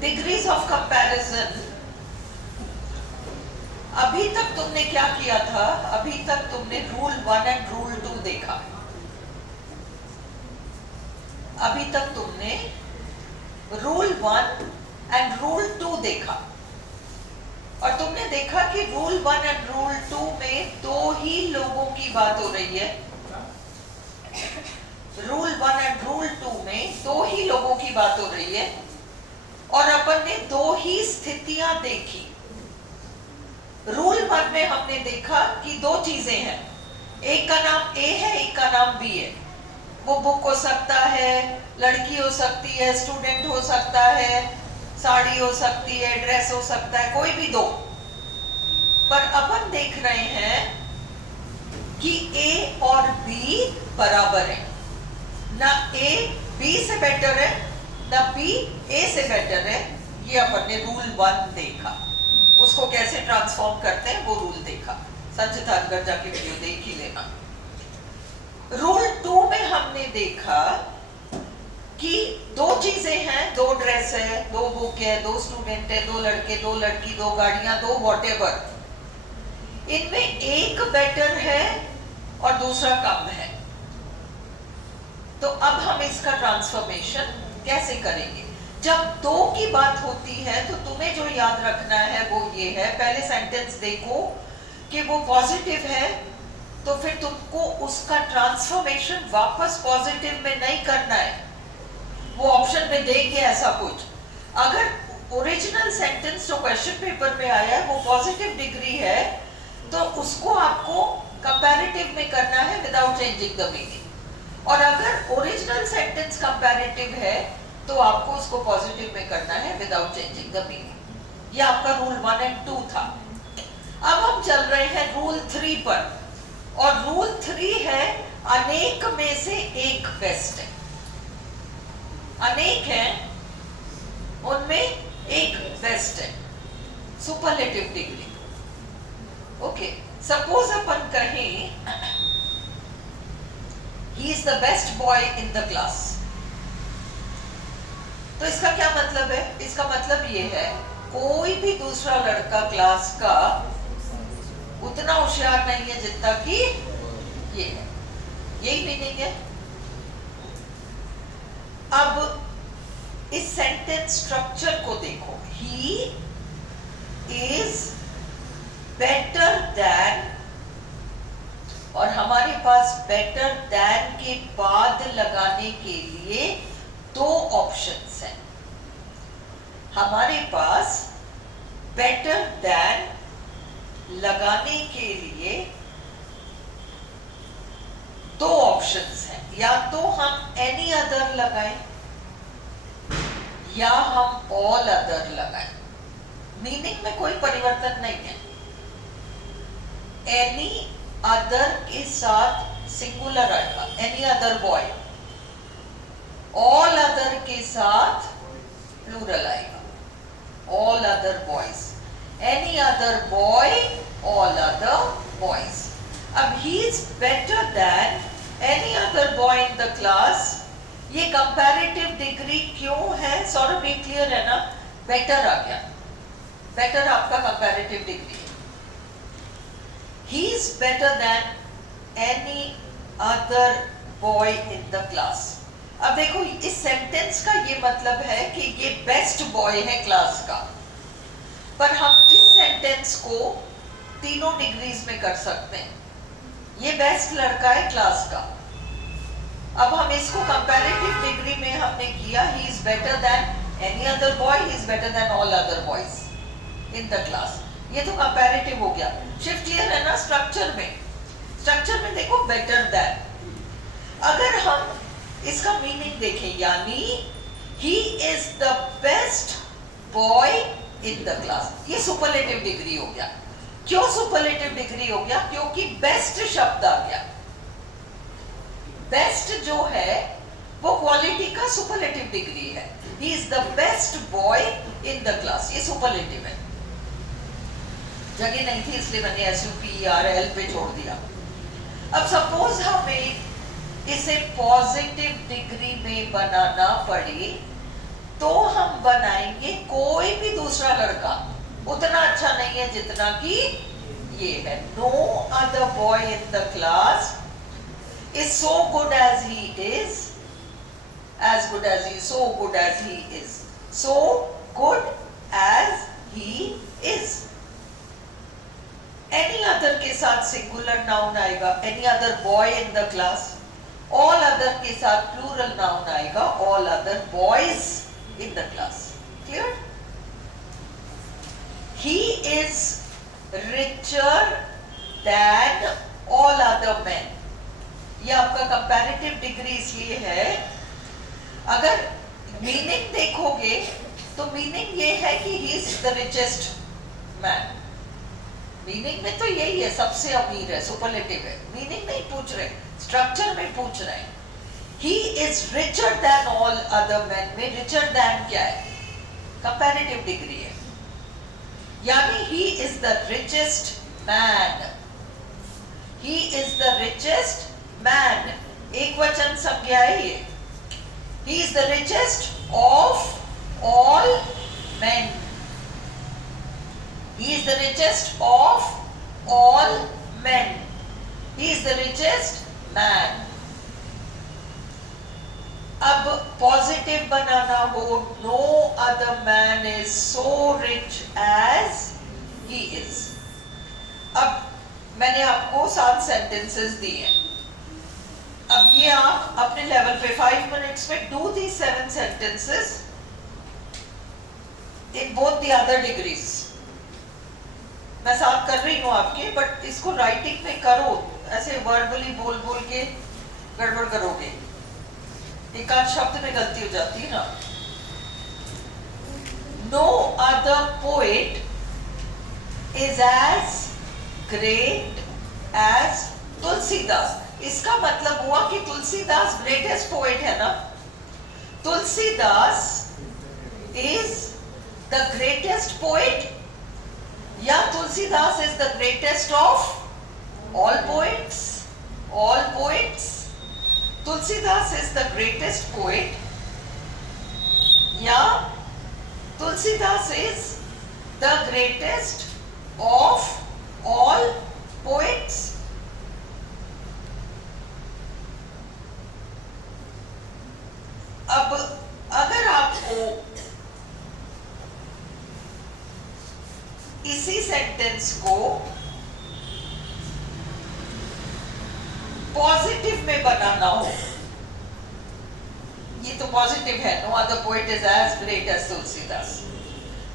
Degrees of comparison. अभी तक तुमने क्या किया था? अभी तक तुमने रूल 1 एंड रूल 2 देखा। अभी तक तुमने रूल 1 एंड रूल 2 देखा और तुमने देखा कि रूल 1 एंड रूल 2 में दो ही लोगों की बात हो रही है। रूल 1 एंड रूल 2 में दो ही लोगों की बात हो रही है और अपन ने दो ही स्थितियां देखी। रूल 1 में हमने देखा कि दो चीजें हैं, एक का नाम ए है, एक का नाम बी है। वो बुक हो सकता है, लड़की हो सकती है, स्टूडेंट हो सकता है, साड़ी हो सकती है, ड्रेस हो सकता है, कोई भी दो। पर अपन देख रहे हैं कि ए और बी बराबर है, ना ए बी से बेटर है ना बी ए से बेटर है। ये अपन ने रूल 1 देखा, उसको कैसे ट्रांसफॉर्म करते हैं वो रूल देखा। संचित अंदर जाके वीडियो देख ही लेना। रूल 2 में हमने देखा कि दो चीजें हैं, दो ड्रेस है, दो बुक है, दो स्टूडेंट है, दो लड़के, दो लड़की, दो गाड़ियां, दो वॉटेवर। इनमें एक बेटर है और दूसरा कम है। तो अब हम इसका ट्रांसफॉर्मेशन कैसे करेंगे? जब दो की बात होती है तो तुम्हें जो याद रखना है वो ये है, पहले सेंटेंस देखो कि वो पॉजिटिव है तो फिर तुमको उसका ट्रांसफॉर्मेशन वापस पॉजिटिव में नहीं करना है। वो ऑप्शन में देंगे ऐसा कुछ। अगर ओरिजिनल सेंटेंस जो क्वेश्चन पेपर में आया है वो पॉजिटिव डिग्री है तो उसको आपको कंपैरेटिव में करना है विदाउट चेंजिंग द मीनिंग। और अगर ओरिजिनल सेंटेंस कंपैरेटिव है तो आपको उसको पॉजिटिव में करना है विदाउट चेंजिंग द मीनिंग। ये आपका रूल 1 एंड 2 था। अब हम चल रहे हैं रूल 3 पर और रूल 3 है अनेक में से एक बेस्ट है। अनेक है, उनमें एक बेस्ट है, सुपरलेटिव डिग्री। ओके, सपोज अपन कहें he is the best boy in the class। तो इसका क्या मतलब है? इसका मतलब ये है कोई भी दूसरा लड़का क्लास का उतना होशियार नहीं है जितना कि ये है। यही मीनिंग है। अब इस सेंटेंस स्ट्रक्चर को देखो, he is better than, और हमारे पास बेटर दैन के बाद लगाने के लिए दो ऑप्शंस हैं। हमारे पास बेटर दैन लगाने के लिए दो ऑप्शंस हैं, या तो हम एनी अदर लगाएं या हम ऑल अदर लगाएं। मीनिंग में कोई परिवर्तन नहीं है। एनी अदर के साथ सिंगुलर आएगा, any other boy. All other के साथ प्लूरल आएगा, all other boys. Any other boy, all other boys. अब he is better than any other boy in the class. ये कंपैरेटिव डिग्री क्यों है? सौरभ ये क्लियर है ना? बेटर आ गया, बेटर आपका कंपैरेटिव डिग्री है। He is better than any other boy in the class। अब देखो इस सेंटेंस का ये मतलब है कि ये बेस्ट बॉय है क्लास का, पर हम इस सेंटेंस को तीनों डिग्रीज में कर सकते हैं। ये बेस्ट लड़का है क्लास का। अब हम इसको कंपैरेटिव डिग्री में हमने किया, he is better than any other boy, he is better than all other boys in the class। ये तो कंपैरेटिव हो गया। शिफ्ट क्लियर है ना? स्ट्रक्चर में देखो बेटर दैन। अगर हम इसका मीनिंग देखें, यानी he is the best boy in the class, ये सुपरलेटिव डिग्री हो गया। क्यों सुपरलेटिव डिग्री हो गया? क्योंकि बेस्ट शब्द आ गया। बेस्ट जो है वो क्वालिटी का सुपरलेटिव डिग्री है। ही is the best boy in the class, ये सुपरलेटिव है। जगह नहीं थी इसलिए मैंने SUPERL पे छोड़ दिया। अब सपोज हमें इसे पॉजिटिव डिग्री में बनाना पड़े तो हम बनाएंगे कोई भी दूसरा लड़का उतना अच्छा नहीं है जितना कि ये है। No other boy in the class is so good as he is, as good as he, so good as he is, so good as he is. Any other के साथ singular noun आएगा, any other boy in the class. All other के साथ plural noun आएगा, all other boys in the class. Clear? He is richer than all other men. ये आपका comparative degree इसलिए है, अगर मीनिंग देखोगे तो मीनिंग ये है कि ही is the richest man. Meaning में तो यही है, सबसे अमीर है, सुपरलेटिव है। मीनिंग नहीं पूछ रहे, स्ट्रक्चर में पूछ रहे हैं। He is richer than all other man में रिचर देन क्या है? कंपैरेटिव डिग्री है, यानी he is the richest man. He is the richest man, एक वचन संज्ञा है ये। He is the richest of all men. He is the richest of all men. He is the richest man. अब positive बनाना हो, no other man is so rich as he is. अब मैंने आपको 7 सेंटेंसेस दिए हैं। अब ये आप अपने लेवल पे 5 मिनट्स में do the 7 sentences in both the other degrees. मैं साथ कर रही हूं आपके, बट इसको राइटिंग में करो, ऐसे वर्बली बोल बोल के गड़बड़ करोगे, एक आध शब्द में गलती हो जाती है ना। No other poet is as great as Tulsidas. इसका मतलब हुआ कि तुलसीदास ग्रेटेस्ट पोएट है ना। Tulsidas is the greatest poet या Tulsidas is the greatest of all poets? All poets, Tulsidas is the greatest poet या Tulsidas is the greatest of all poets? अब अगर आपको इसी सेंटेंस को पॉजिटिव में बनाना हो, ये तो पॉजिटिव है, no other poet is as great as Tulsidas.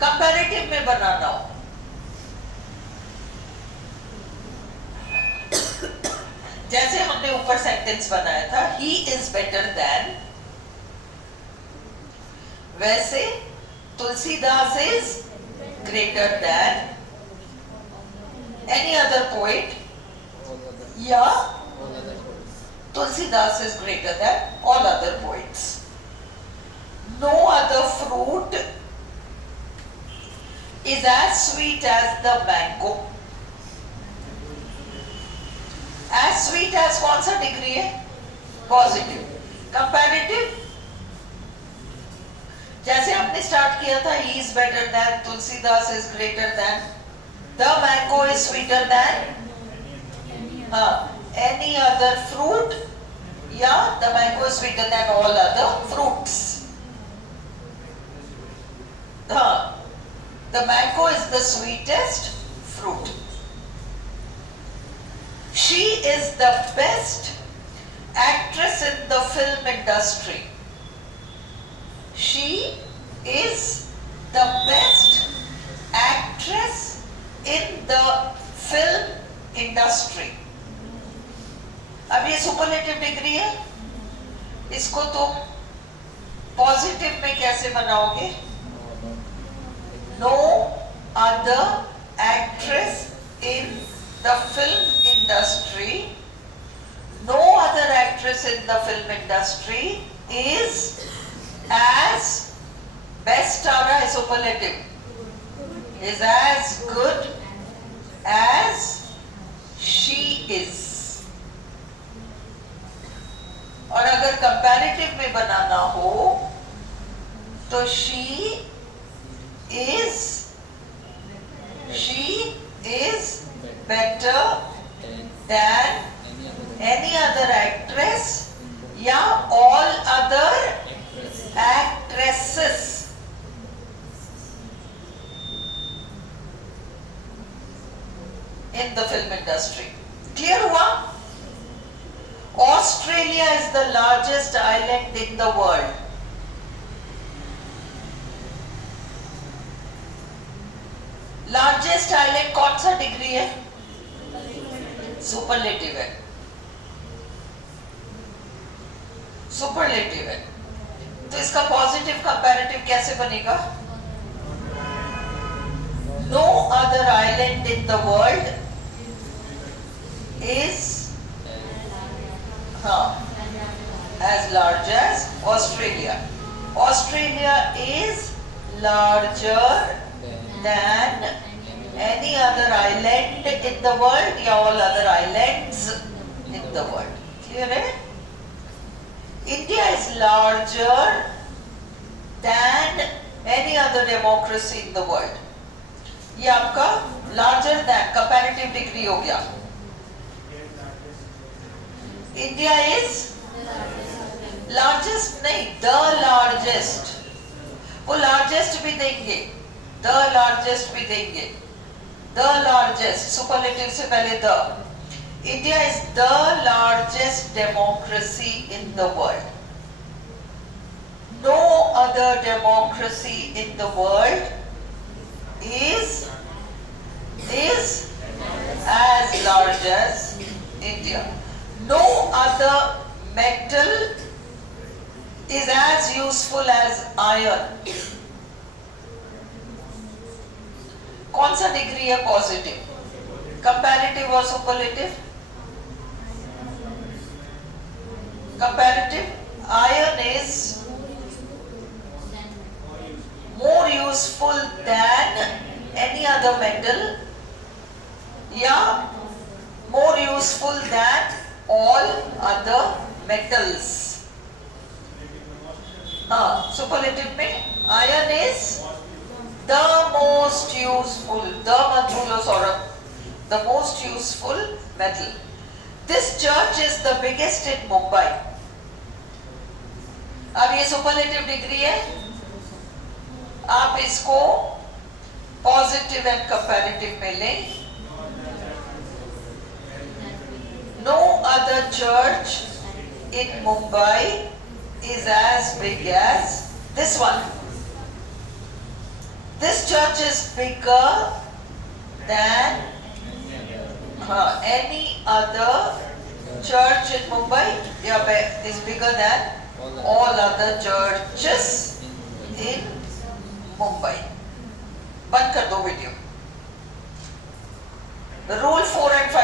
Comparative में बनाना हो, जैसे हमने ऊपर सेंटेंस बनाया था, ही इज बेटर देन, वैसे Tulsidas is greater than any other poet या Tulsidas is greater than all other poets. No other fruit is as sweet as the mango. As sweet as कौन सा डिग्री है? पॉजिटिव। कंपैरेटिव, जैसे हमने start किया था, he is better than, Tulsidas is greater than, the mango is sweeter than any other fruit, या the mango is sweeter than all other fruits. The mango is the sweetest fruit. She is the best actress in the film industry. She is the best actress in the film industry. अब ये superlative degree है, इसको तुम positive में कैसे बनाओगे? No other actress in the film industry, no other actress in the film industry is as, best आ रहा है superlative, is as good as she is. और अगर कंपैरेटिव में बनाना हो तो she is better than any other actress या all other actresses. In the film industry. Clear हुआ? Australia is the largest island in the world. Largest island कौन सा डिग्री है? सुपरलेटिव है. सुपरलेटिव है. तो इसका पॉजिटिव कंपैरेटिव कैसे बनेगा? No other island in the world is as large as Australia. Australia is larger than any other island in the world या all other islands in the world. Clear है? India is larger than any other democracy in the world. ये आपका larger than comparative degree हो गया. India is largest नहीं, the largest. वो largest भी देंगे, the largest भी देंगे, the largest superlative से पहले the. India is the largest democracy in the world. No other democracy in the world is as large as India. No other metal is as useful as iron. कौन सा degree है positive? Comparative और superlative? Comparative. Iron is more useful than any other metal या more useful than all other metals. Superlative में iron is the most useful, the मत भूलो Saurabh, the most useful metal. This church is the biggest in Mumbai. अब ये superlative degree है, आप इसको positive and comparative में लें. No other church in Mumbai is as big as this one. This church is bigger than any other church in Mumbai. Is bigger than all other churches in Mumbai. बंद कर दो video. Rule 4 and 5.